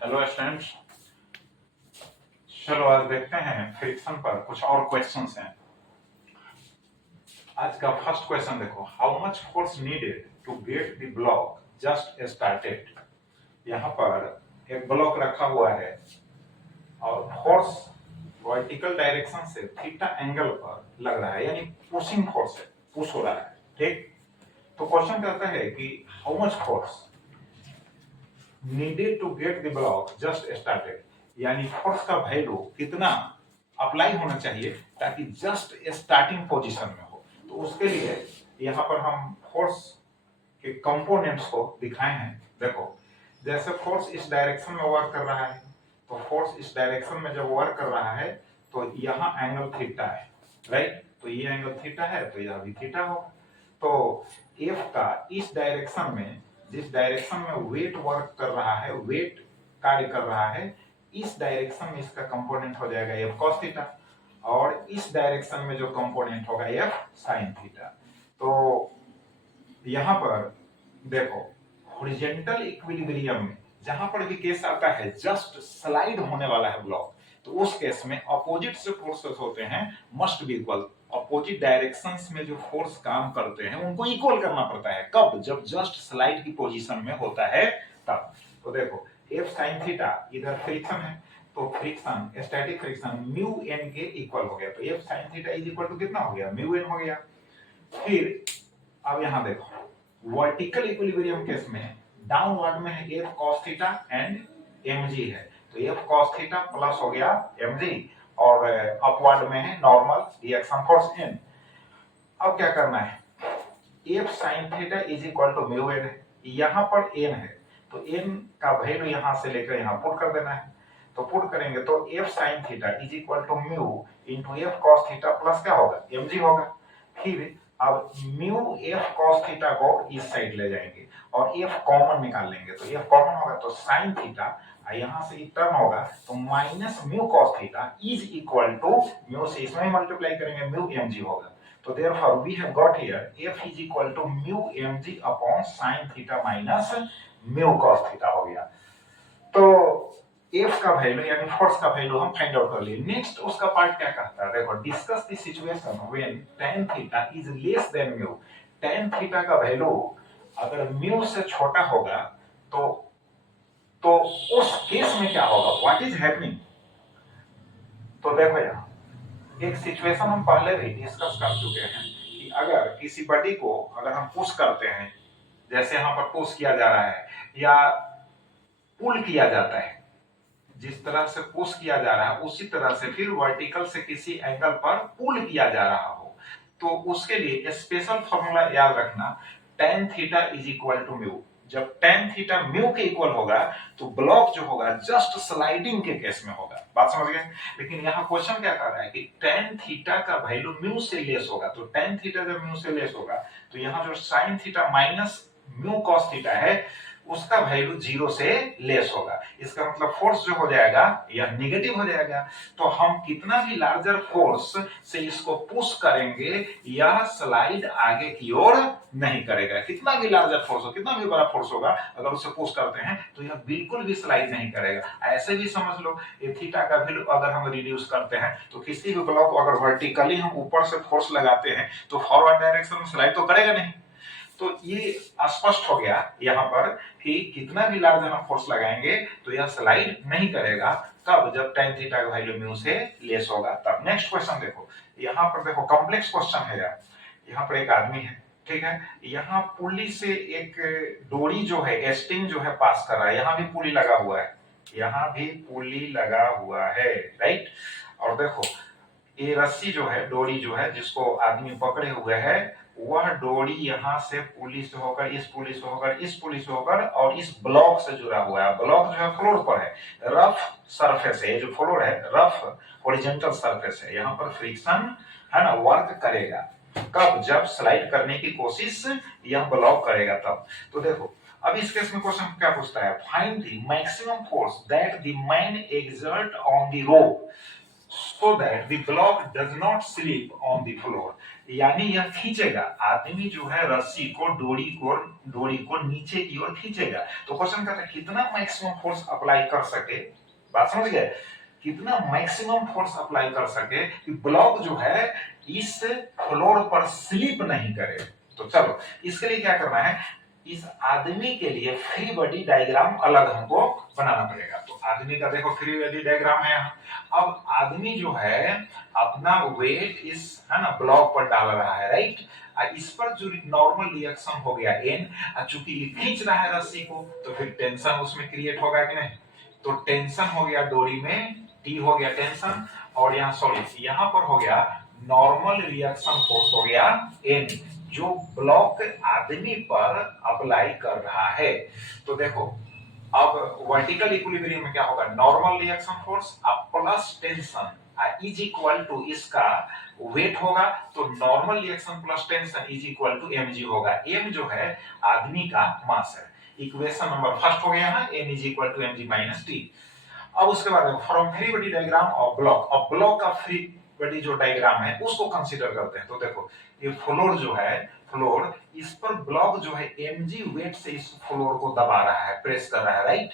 Hello students. चलो आज देखते हैं फ्रिक्शन पर कुछ और क्वेश्चंस हैं। आज का फर्स्ट क्वेश्चन देखो, how much force needed to get the block just started. यहाँ पर एक ब्लॉक रखा हुआ है और फोर्स वर्टिकल डायरेक्शन से थीटा एंगल पर लग रहा है, यानी पुशिंग फोर्स है, पुश हो रहा है। ठीक, तो क्वेश्चन कहता है कि how much force needed to get the block just started, यानी फोर्स का वैल्यू कितना अप्लाई होना चाहिए ताकि जस्ट स्टार्टिंग पोजीशन में हो। तो उसके लिए यहाँ पर हम फोर्स के कंपोनेंट्स को दिखाए हैं। देखो, जैसे फोर्स इस डायरेक्शन में वर्क कर रहा है, तो फोर्स इस डायरेक्शन में जब वर्क कर रहा है तो यहाँ एंगल थीटा है, राइट। तो ये एंगल थीटा है तो यह भी थीटा होगा। तो एफ का इस डायरेक्शन में, जिस डायरेक्शन में वेट वर्क कर रहा है, वेट कार्य कर रहा है, इस डायरेक्शन में इसका कंपोनेंट हो जाएगा एफ कॉस थीटा, और इस डायरेक्शन में जो कंपोनेंट होगा एफ साइन थीटा। तो यहां पर देखो, हॉरिजॉन्टल इक्विलिब्रियम में जहां पर भी केस आता है जस्ट स्लाइड होने वाला है ब्लॉक, तो उस केस में अपोजिट से फोर्सेस होते हैं must be equal. Opposite directions में जो फोर्स काम करते हैं उनको इक्वल करना पड़ता है। कब? जब जस्ट स्लाइड की पोजीशन में होता है तब। तो देखो, एफ साइन थीटा इधर फ्रिक्शन है, तो friction, static friction mu N के इक्वल हो गया। तो F sine theta is equal to कितना हो गया? म्यू एन हो गया। फिर अब यहां देखो, वर्टिकल इक्विलिब्रियम केस में डाउनवर्ड में है F cos theta and mg है, तो एफ कॉस थीटा प्लस हो गया mg, और अपवर्ड में है नॉर्मल रिएक्शन फोर्स n। अब क्या करना है, F sine theta is equal to mu N है, यहां पर n है, तो n का वैल्यू यहां से लेकर यहां पुट कर देना है। तो पुट करेंगे तो F sine theta is equal to mu into F cos theta plus क्या होगा? mg होगा। फिर अब म्यू एफ कॉस थीटा को इस साइड ले जाएंगे और एफ कॉमन निकाल लेंगे, तो एफ कॉमन होगा तो साइन थीटा, यहां से टर्म होगा तो minus mu cos theta is equal to mu से इसमें मल्टीप्लाई करेंगे, म्यू mg होगा। तो therefore we have got here f is equal to mu mg upon sin theta minus mu cos theta हो गया। तो f का वैल्यू यानी फोर्स का वैल्यू हम फाइंड आउट कर लिए। नेक्स्ट उसका पार्ट क्या कहता है, देखो, discuss the situation when tan theta is less than mu. tan theta का वैल्यू अगर म्यू से छोटा होगा तो उस केस में क्या होगा, व्हाट इज हैपनिंग। तो देखो, यहां एक सिचुएशन हम पहले भी डिस्कस कर चुके हैं कि अगर किसी बॉडी को अगर हम पुश करते हैं, जैसे यहां पर पुश किया जा रहा है या पुल किया जाता है, जिस तरह से पुश किया जा रहा है उसी तरह से फिर वर्टिकल से किसी एंगल पर पुल किया जा रहा हो, तो उसके लिए स्पेशल फॉर्मूला याद रखना, tan theta is equal to mu. जब tan थीटा म्यू के इक्वल होगा तो ब्लॉक जो होगा जस्ट स्लाइडिंग के केस में होगा। बात समझ गए? लेकिन यहाँ क्वेश्चन क्या कर रहा है कि tan थीटा का वैल्यू म्यू से लेस होगा, तो tan थीटा जब म्यू से लेस होगा तो यहाँ जो sin theta minus mu cos theta है उसका वैल्यू जीरो से लेस होगा। इसका मतलब फोर्स जो हो जाएगा यह निगेटिव हो जाएगा। तो हम कितना भी लार्जर फोर्स से इसको पुश करेंगे यह स्लाइड आगे की ओर नहीं करेगा। कितना भी लार्जर फोर्स हो, कितना भी बड़ा फोर्स होगा, अगर उसे पुश करते हैं तो यह बिल्कुल भी स्लाइड नहीं करेगा। ऐसे भी समझ लो, ये थीटा का वैल्यू अगर हम रिड्यूस करते हैं तो किसी भी ब्लॉक को अगर वर्टिकली हम ऊपर से फोर्स लगाते हैं तो फॉरवर्ड डायरेक्शन में स्लाइड तो करेगा नहीं। तो ये स्पष्ट हो गया यहाँ पर कि कितना भी लार्ज हम फोर्स लगाएंगे तो यह स्लाइड नहीं करेगा। कब? जब tan थीटा का वैल्यू म्यू से लेस होगा तब। नेक्स्ट क्वेश्चन देखो, यहाँ पर देखो कॉम्प्लेक्स क्वेश्चन है यार। यहाँ पर एक आदमी है, ठीक है, यहाँ पुली से एक डोरी जो है, स्टिंग जो है पास कर रहा है, यहाँ भी पुली लगा हुआ है, यहाँ भी पुली लगा हुआ है, राइट। और देखो, ये रस्सी जो है, डोरी जो है जिसको आदमी पकड़े हुए है, वह डोरी यहाँ से पुली से होकर, इस पुली से होकर, इस पुली से होकर और इस ब्लॉक से जुड़ा हुआ है। ब्लॉक जो है फ्लोर पर है, रफ सरफेस है, जो फ्लोर है रफ हॉरिजॉन्टल सरफेस है, यहाँ पर फ्रिक्शन है ना वर्क करेगा। कब? जब स्लाइड करने की कोशिश यह ब्लॉक करेगा तब। तो देखो, अब इस केस में क्वेश्चन क्या पूछता है, find the maximum force that the man exert on the rope so that the block does not slip on the floor। यानी यह खींचेगा, आदमी जो है रस्सी को डोरी को नीचे की ओर खींचेगा। तो क्वेश्चन कहता है कितना मैक्सिमम फोर्स अप्लाई कर सके, बात समझ गए, कितना मैक्सिमम फोर्स अप्लाई कर सके कि ब्लॉक जो है इस फ्लोर पर स्लिप नहीं करे। तो चलो इसके लिए क्या करना है, इस आदमी के लिए फ्री बॉडी डायग्राम अलग हमको बनाना पड़ेगा। तो आदमी का देखो फ्री बॉडी डायग्राम है यहाँ। अब आदमी जो है अपना वेट इस है ना ब्लॉक पर डाल रहा है, राइट। इस पर जो नॉर्मल रिएक्शन हो गया एन, चूंकि ये खींच रहा है रस्सी को तो फिर टेंशन उसमें क्रिएट होगा कि नहीं। तो टेंशन हो गया डोरी में, टी हो गया टेंशन, और यहाँ सॉरी यहाँ पर हो गया नॉर्मल रिएक्शन फोर्स हो गया एन, जो ब्लॉक आदमी पर अप्लाई कर रहा है। तो देखो अब वर्टिकल इक्विलिब्रियम में क्या होगा, normal reaction force plus tension is equal to इसका वेट होगा। तो normal reaction plus tension is equal to mg होगा। m जो है आदमी का मास है। इक्वेशन नंबर फर्स्ट हो गया है m is equal to mg minus t। अब उसके बाद from free body diagram of block, अब ब्लॉक का फ्री बॉडी जो डायग्राम है उसको कंसीडर करते हैं। तो देखो ये फ्लोर जो है, फ्लोर इस पर ब्लॉक जो है mg वेट से इस फ्लोर को दबा रहा है, प्रेस कर रहा है, राइट।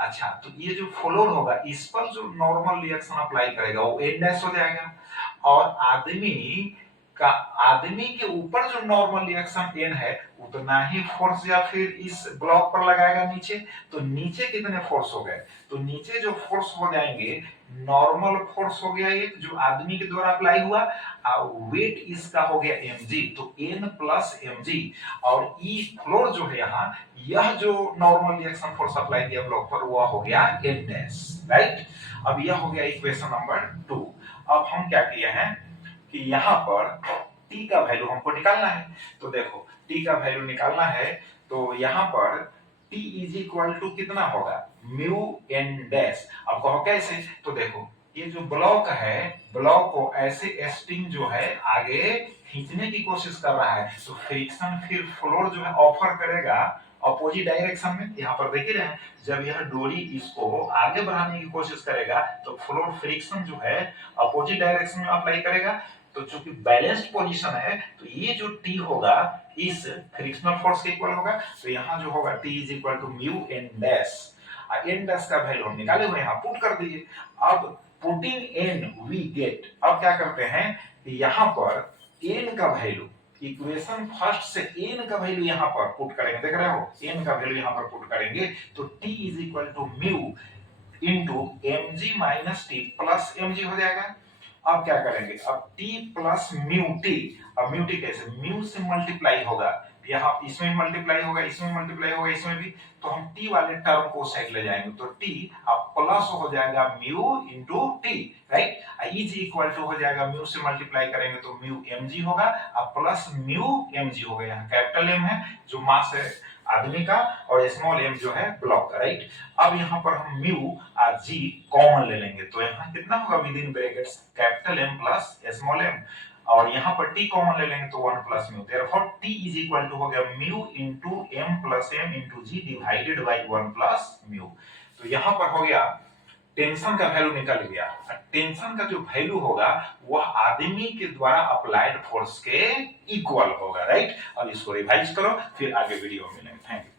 अच्छा तो ये जो फ्लोर होगा इस पर जो नॉर्मल रिएक्शन अप्लाई करेगा वो n डैश हो जाएगा, और आदमी के ऊपर जो नॉर्मल रिएक्शन n है उतना ही फोर्स या फिर इस ब्लॉक पर लगाएगा नीचे। तो नीचे कितने फोर्स हो गए, तो नीचे जो फोर्स हो जाएंगे नॉर्मल फोर्स हो गया एक जो आदमी के द्वारा अप्लाई हुआ, वेट इसका हो गया mg, तो n प्लस mg, और ई फ्लोर जो है यहाँ यह जो नॉर्मल रिएक्शन फोर्स अप्लाई किया ब्लॉक पर वह हो गया n डैश, राइट। अब यह हो गया इक्वेशन नंबर 2। अब हम क्या किए हैं कि यहाँ पर t का वैल्यू हमको निकालना है। तो देखो t का वैल्यू निकालना है तो यहाँ पर t इज इक्वल टू कितना होगा, म्यू n डैश। अब कहो कैसे, तो देखो ये जो ब्लॉक है, ब्लॉक को ऐसे स्ट्रिंग जो है आगे खींचने की कोशिश कर रहा है, तो फ्रिक्शन फिर फ्लोर जो है ऑफर करेगा अपोजिट डायरेक्शन में। यहाँ पर देख ही रहे हैं जब यह डोरी इसको आगे बढ़ाने की कोशिश करेगा तो फ्लोर फ्रिक्शन जो है अपोजिट डायरेक्शन में अप्लाई करेगा। तो चूंकि बैलेंस्ड पोजीशन है तो ये जो टी होगा इस फ्रिक्शनल फोर्स के इक्वल होगा। तो यहाँ जो होगा T is equal to mu N dash, N dash का वैल्यू हम निकाले हुए यहाँ पुट कर दिए। अब पुटिंग एन वी गेट, अब क्या करते हैं यहाँ पर एन का वैल्यू इक्वेशन फर्स्ट से n का वैल्यू यहाँ पर पुट करेंगे, देख रहे हो n का वैल्यू यहाँ पर पुट करेंगे तो t is equal to mu into mg minus T plus mg हो जाएगा। अब क्या करेंगे, अब t प्लस म्यू टी, अब म्यू टी कैसे, म्यू से मल्टीप्लाई होगा, यहाँ इसमें मल्टीप्लाई होगा, इसमें मल्टीप्लाई होगा, इसमें भी, तो हम t वाले टर्म को साइड ले जाएंगे तो t अब प्लस हो जाएगा mu into T, right. Is equal to हो जाएगा म्यू से मल्टीप्लाई करेंगे तो म्यू mg होगा, अब प्लस म्यू mg हो गया। कैपिटल M है जो मास है आदमी का और स्मॉल m जो है ब्लॉक का, राइट। अब यहाँ पर हम म्यू और g कॉमन ले लेंगे तो यहाँ कितना होगा with in brackets capital M plus small m, और यहाँ पर t कॉमन ले लेंगे तो 1 plus mu, therefore t is equal to हो गया mu into m plus m into g divided by 1 plus mu. तो यहाँ पर हो गया टेंशन का वैल्यू निकल गया। टेंशन का जो वैल्यू होगा वह आदमी के द्वारा अप्लाइड फोर्स के इक्वल होगा, राइट। अब इसको रिवाइज करो फिर आगे वीडियो में मिलेंगे। Thank you.